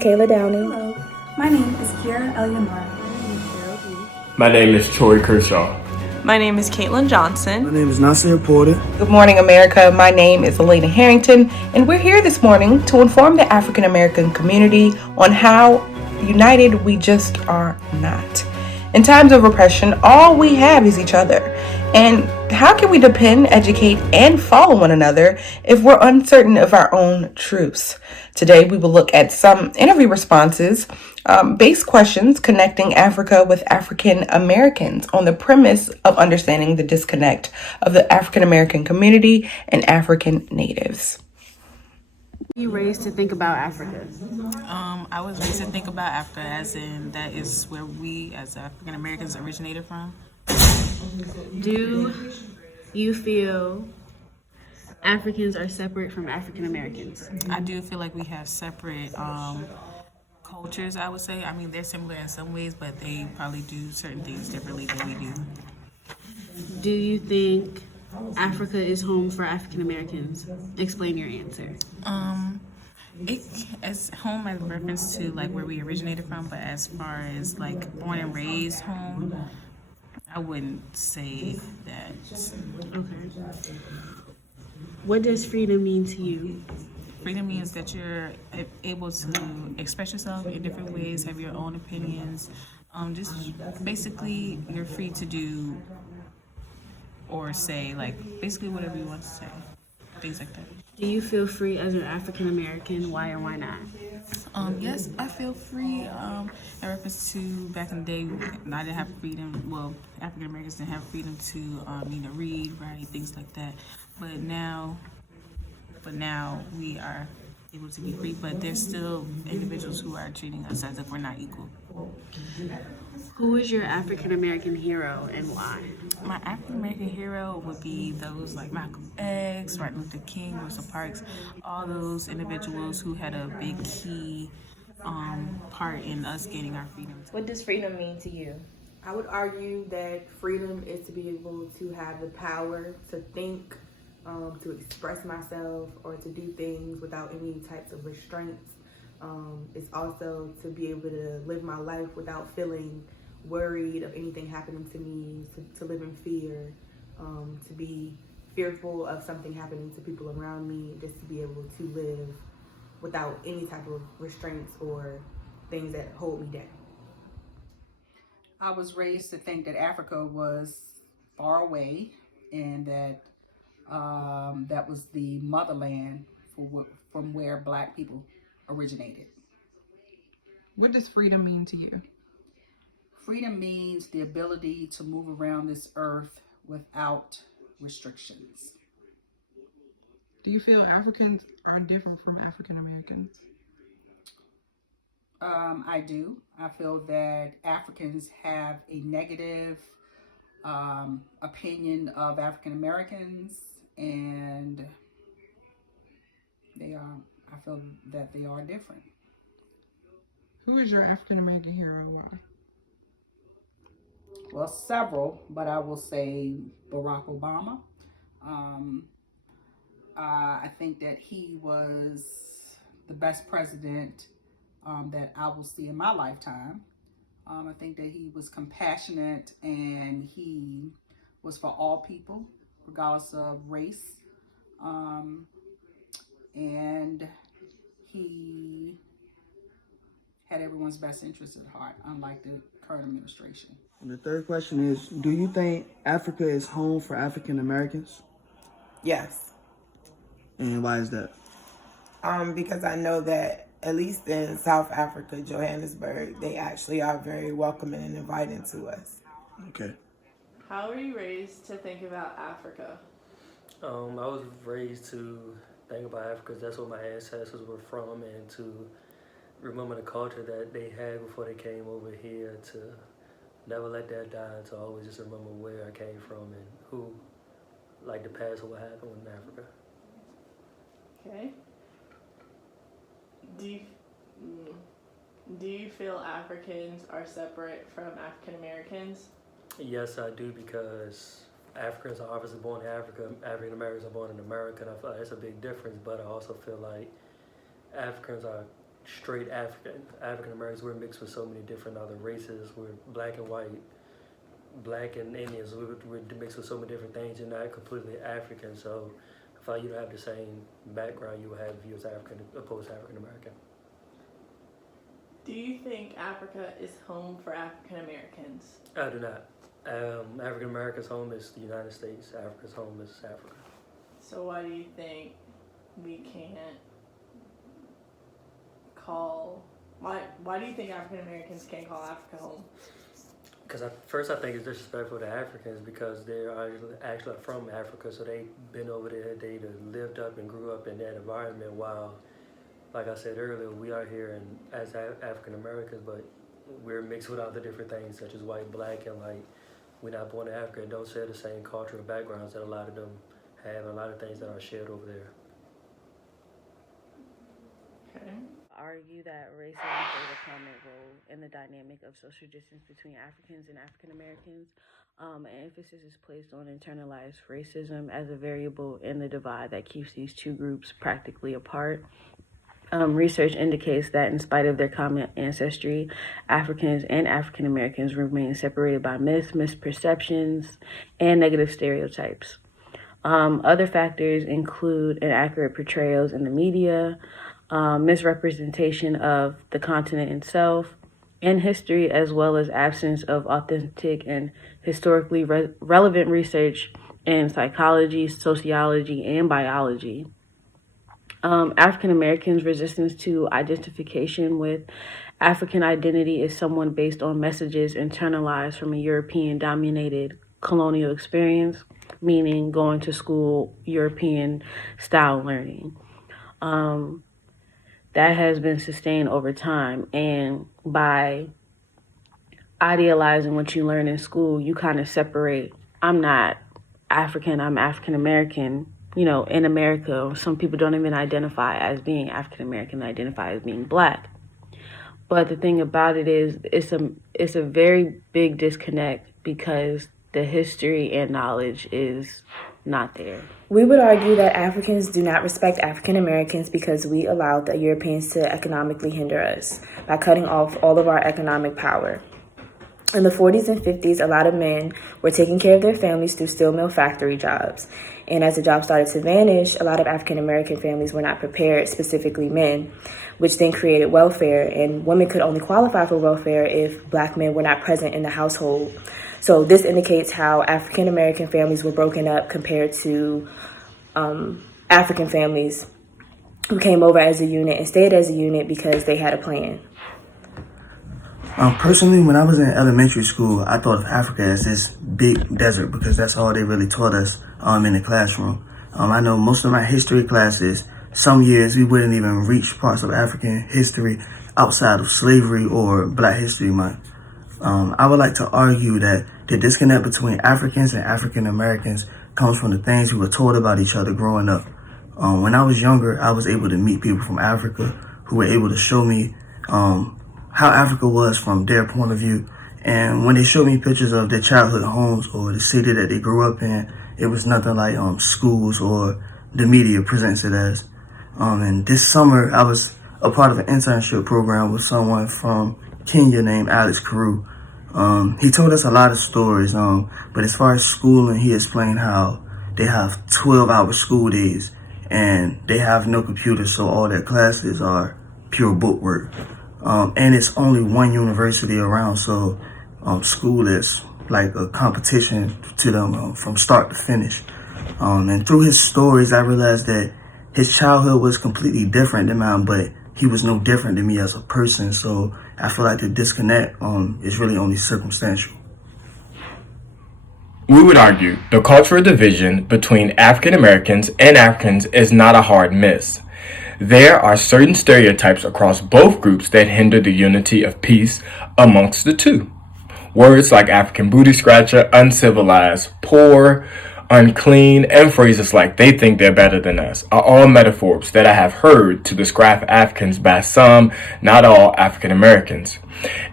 Kayla Downey. Hello, my name is Kiara Eleanor. My name is Troy Kershaw. My name is Caitlin Johnson. My name is Nasir Porter. Good morning, America. My name is Elena Harrington, and we're here this morning to inform the African American community on how united we just are not. In times of repression, all we have is each other. And how can we depend, educate, and follow one another if we're uncertain of our own truths? Today, we will look at some interview responses, based questions connecting Africa with African Americans on the premise of understanding the disconnect of the African American community and African natives. You raised to think about Africa? I was raised to think about Africa as in that is where we as African Americans originated from. Do you feel Africans are separate from African Americans? I do feel like we have separate cultures, I would say. I mean, they're similar in some ways, but they probably do certain things differently than we do. Do you think Africa is home for African Americans? Explain your answer. It as home as reference to like where we originated from, but as far as like born and raised home, I wouldn't say that. Okay. What does freedom mean to you? Freedom means that you're able to express yourself in different ways, have your own opinions. Just basically, you're free to do or say like basically whatever you want to say, things like that. Do you feel free as an African American? Why or why not? Yes, I feel free. In reference to back in the day, I didn't have freedom. Well, African Americans didn't have freedom to, read, write, things like that. But now we are able to be free. But there's still individuals who are treating us as if we're not equal. Who is your African American hero and why? My African American hero would be those like Malcolm X, Martin Luther King, Rosa Parks, all those individuals who had a big key part in us gaining our freedom. What does freedom mean to you? I would argue that freedom is to be able to have the power to think, to express myself, or to do things without any types of restraints. It's also to be able to live my life without feeling worried of anything happening to me, to live in fear, to be fearful of something happening to people around me, just to be able to live without any type of restraints or things that hold me down. I was raised to think that Africa was far away and that that was the motherland from where Black people originated. What does freedom mean to you? Freedom means the ability to move around this earth without restrictions. Do you feel Africans are different from African Americans? I do. I feel that Africans have a negative opinion of African Americans, and I feel that they are different. Who is your African American hero and why? Well, several, but I will say Barack Obama. I think that he was the best president that I will see in my lifetime. I think that he was compassionate and he was for all people, regardless of race. And he had everyone's best interest at heart, unlike the current administration. And the third question is, do you think Africa is home for African Americans? Yes. And why is that? Because I know that at least in South Africa, Johannesburg, they actually are very welcoming and inviting to us. Okay. How were you raised to think about Africa? I was raised to think about Africa because that's where my ancestors were from, and to remember the culture that they had before they came over here, to never let that die, to always just remember where I came from and who, like the past, what happened in Africa. Okay. Do you feel Africans are separate from African Americans? Yes, I do, because Africans are obviously born in Africa, African Americans are born in America, and I feel like that's a big difference, but I also feel like Africans are straight African Americans. We're mixed with so many different other races. We're black and white, black and Indians. We're mixed with so many different things. You're not completely African, so I feel like you don't have the same background you would have if you was African opposed to African American. Do you think Africa is home for African Americans? I do not. African America's home is the United States. Africa's home is Africa. So why do you think we can't call? Why do you think African Americans can't call Africa home? Because first I think it's disrespectful to Africans because they are actually from Africa, so they've been over there, they lived up and grew up in that environment while, like I said earlier, we are here as African Americans, but we're mixed with other different things such as white, black, and like we're not born in Africa and don't share the same cultural backgrounds that a lot of them have, and a lot of things that are shared over there. Okay. Argue that racism played a prominent role in the dynamic of social distance between Africans and African Americans. An emphasis is placed on internalized racism as a variable in the divide that keeps these two groups practically apart. Research indicates that in spite of their common ancestry, Africans and African Americans remain separated by myths, misperceptions, and negative stereotypes. Other factors include inaccurate portrayals in the media, misrepresentation of the continent itself and history, as well as absence of authentic and historically relevant research in psychology, sociology, and biology. African Americans' resistance to identification with African identity is someone based on messages internalized from a European-dominated colonial experience, meaning going to school, European-style learning. That has been sustained over time, and by idealizing what you learn in school, you kind of separate, I'm not African, I'm African American. You know, in America, some people don't even identify as being African American, they identify as being black. But the thing about it is, it's a very big disconnect because the history and knowledge is not there. We would argue that Africans do not respect African Americans because we allowed the Europeans to economically hinder us by cutting off all of our economic power. In the 40s and 50s, a lot of men were taking care of their families through steel mill factory jobs. And as the jobs started to vanish, a lot of African American families were not prepared, specifically men, which then created welfare. And women could only qualify for welfare if black men were not present in the household. So this indicates how African American families were broken up compared to African families who came over as a unit and stayed as a unit because they had a plan. Personally, when I was in elementary school, I thought of Africa as this big desert because that's all they really taught us in the classroom. I know most of my history classes, some years we wouldn't even reach parts of African history outside of slavery or Black History Month. I would like to argue that the disconnect between Africans and African Americans comes from the things we were told about each other growing up. When I was younger, I was able to meet people from Africa who were able to show me how Africa was from their point of view. And when they showed me pictures of their childhood homes or the city that they grew up in, it was nothing like schools or the media presents it as. And this summer, I was a part of an internship program with someone from Kenya named Alex Carew. He told us a lot of stories, but as far as schooling, he explained how they have 12-hour school days and they have no computers, so all their classes are pure book work. And it's only one university around, so school is like a competition to them from start to finish. And through his stories, I realized that his childhood was completely different than mine, but he was no different than me as a person. So I feel like the disconnect is really only circumstantial. We would argue the cultural division between African Americans and Africans is not a hard miss. There are certain stereotypes across both groups that hinder the unity of peace amongst the two. Words like African booty scratcher, uncivilized, poor, unclean, and phrases like they think they're better than us are all metaphors that I have heard to describe Africans by some, not all, African Americans.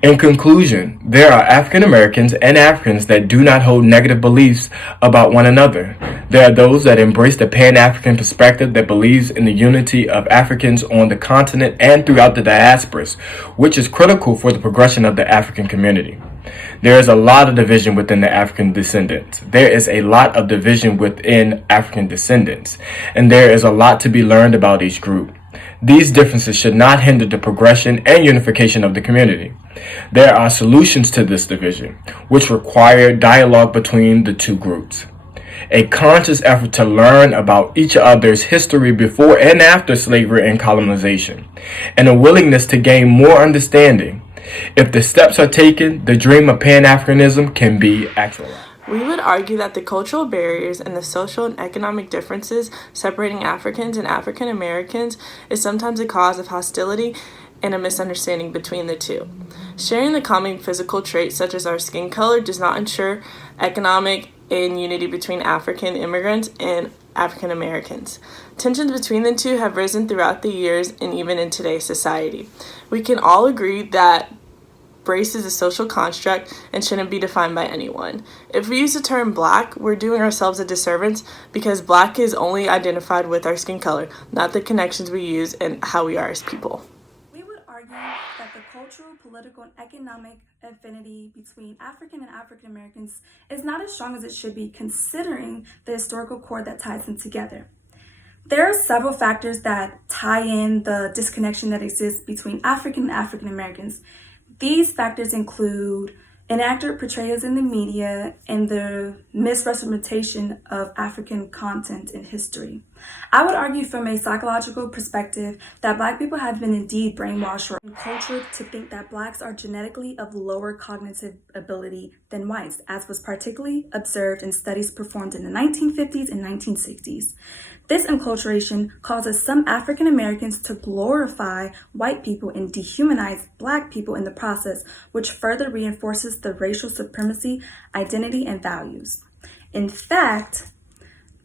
In conclusion, there are African Americans and Africans that do not hold negative beliefs about one another. There are those that embrace the Pan-African perspective that believes in the unity of Africans on the continent and throughout the diasporas, which is critical for the progression of the African community. There is a lot of division within the African descendants. There is a lot of division within African descendants, and there is a lot to be learned about each group. These differences should not hinder the progression and unification of the community. There are solutions to this division, which require dialogue between the two groups. A conscious effort to learn about each other's history before and after slavery and colonization, and a willingness to gain more understanding. If the steps are taken, the dream of Pan-Africanism can be actualized. We would argue that the cultural barriers and the social and economic differences separating Africans and African Americans is sometimes a cause of hostility and a misunderstanding between the two. Sharing the common physical traits such as our skin color does not ensure economic and unity between African immigrants and African Americans. Tensions between the two have risen throughout the years and even in today's society. We can all agree that race is a social construct and shouldn't be defined by anyone. If we use the term black, we're doing ourselves a disservice because black is only identified with our skin color, not the connections we use and how we are as people. We would argue that the cultural, political, and economic affinity between African and African Americans is not as strong as it should be, considering the historical cord that ties them together. There are several factors that tie in the disconnection that exists between African and African Americans. These factors include inaccurate portrayals in the media and the misrepresentation of African content in history. I would argue from a psychological perspective that Black people have been indeed brainwashed or cultured to think that Blacks are genetically of lower cognitive ability than whites, as was particularly observed in studies performed in the 1950s and 1960s. This enculturation causes some African Americans to glorify white people and dehumanize Black people in the process, which further reinforces the racial supremacy, identity, and values. In fact,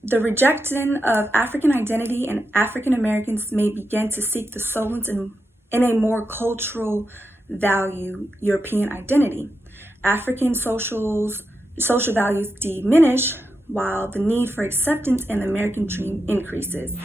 the rejection of African identity and African Americans may begin to seek the solace in a more cultural value European identity. African social values diminish while the need for acceptance and the American dream increases.